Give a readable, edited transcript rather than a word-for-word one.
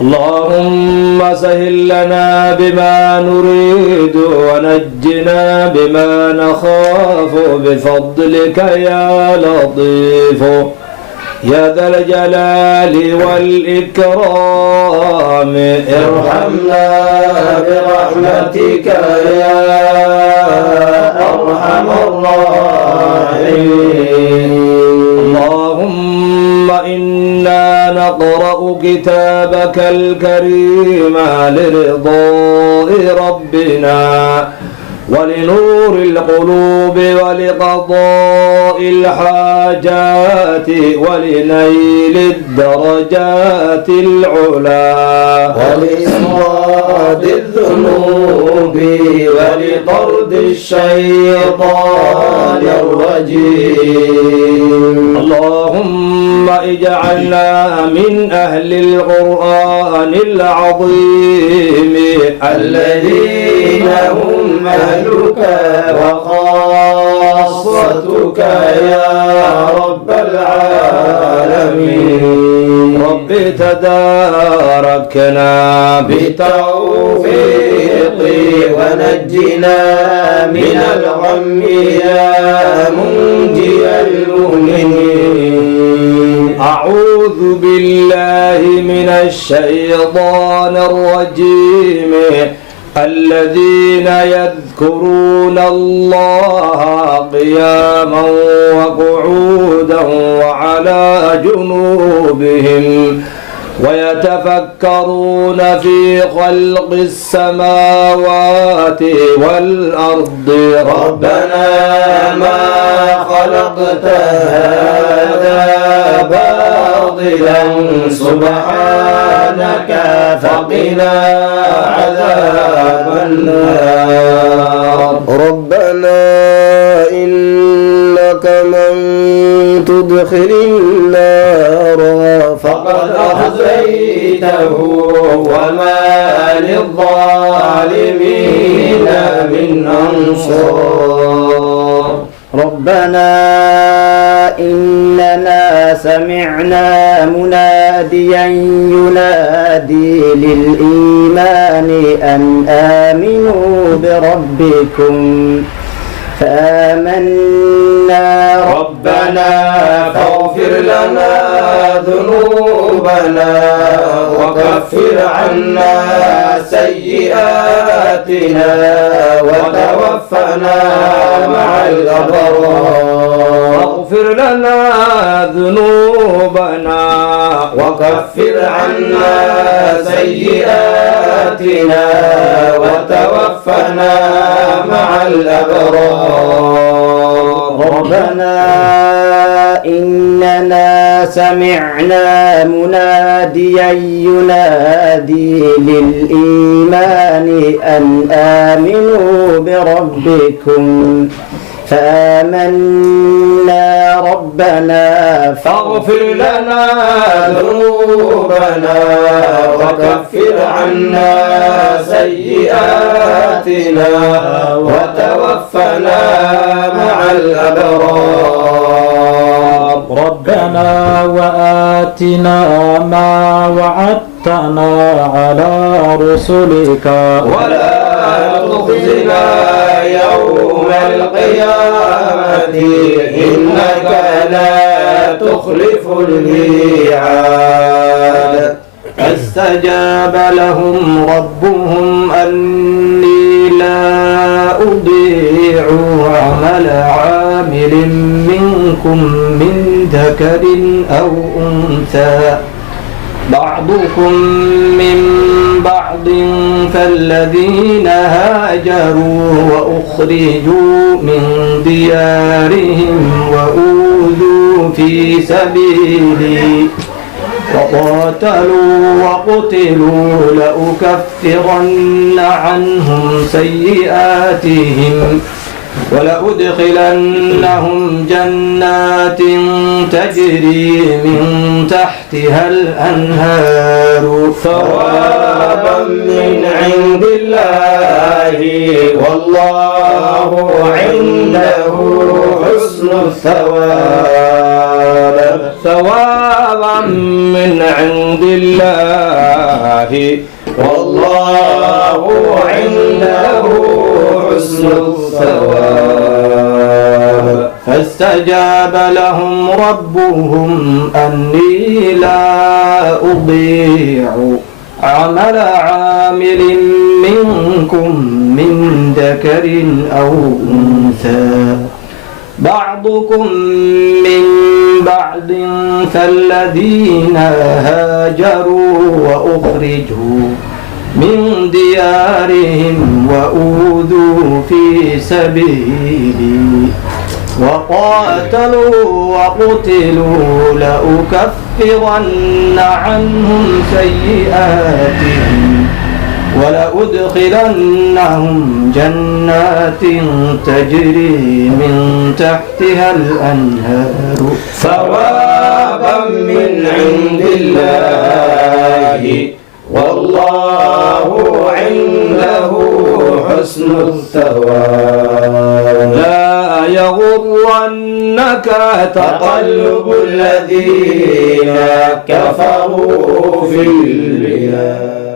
اللهم سهل لنا بما نريد ونجنا بما نخاف بفضلك يا لطيف يا ذا الجلال والإكرام ارحمنا برحمتك يا أرحم الراحمين. اللهم إنا نقرأ كتابك الكريم لرضاء ربنا ولنور القلوب ولقضاء الحاجات ولنيل الدرجات العلا ولإسراد الذنوب ولطرد الشيطان الرجيم. اللهم اجعلنا من أهل القرآن العظيم الذين هم أهلك وخاصتك يا رب العالمين. رب تداركنا بتوفيق ونجنا من الغم يا منجي المؤمنين. أعوذ بالله من الشيطان الرجيم. الذين يذكرون الله قياما وقعودا وعلى جنوبهم ويتفكرون في خلق السماوات والأرض ربنا ما خلقت هذا باطلا سبحانك فقنا عذاب النار. ربنا إنك من تدخل النار فقد أخزيته وما للظالمين من أنصار. ربنا إننا سمعنا مناديا ينادي للإيمان أن آمنوا بربكم فآمنا. ربنا فاغفر لنا ذنوبنا وكفر عنا سيئاتنا وتوفنا مع الأبرار. اغفر لنا ذنوبنا وكفر عنا سيئاتنا وتوفنا مع الأبرار. ربنا إننا سمعنا مناديا ينادي للإيمان أن آمنوا بربكم فآمنا. ربنا فاغفر لنا ذنوبنا وكفر عنا سيئاتنا وتوفنا مع الأبرار. ربنا وآتنا ما وعدتنا على رسلك ولا تخزنا يوم القيامة إنك لا تخلف الميعاد. فاستجاب لهم ربهم أني لا أضيع عمل عامل منكم من ذكر أو أنثى بعضكم من بعض فالذين هاجروا وأخرجوا من ديارهم وأوذوا في سبيلي وقاتلوا وقتلوا لأكفرن عنهم سيئاتهم ولأدخلنهم جنات تجري من تحتها الأنهار ثوابا من عند الله والله عنده حسن الثواب. ثوابا من عند الله الله والله عنده حسن الثواب. فاستجاب لهم ربهم أني لا أضيع عمل عامل منكم من ذكر أو أنثى بعضكم من بعد، فالذين هاجروا وأخرجوا من ديارهم وأوذوا في سبيلي وقاتلوا وقتلوا لأكفرن عنهم سيئاتهم ولأدخلنهم جنات تجري من تحتها الأنهار ثوابا من عند الله والله عنده حسن الثواب. لا يغرنك تقلب الذين كفروا في البلاد.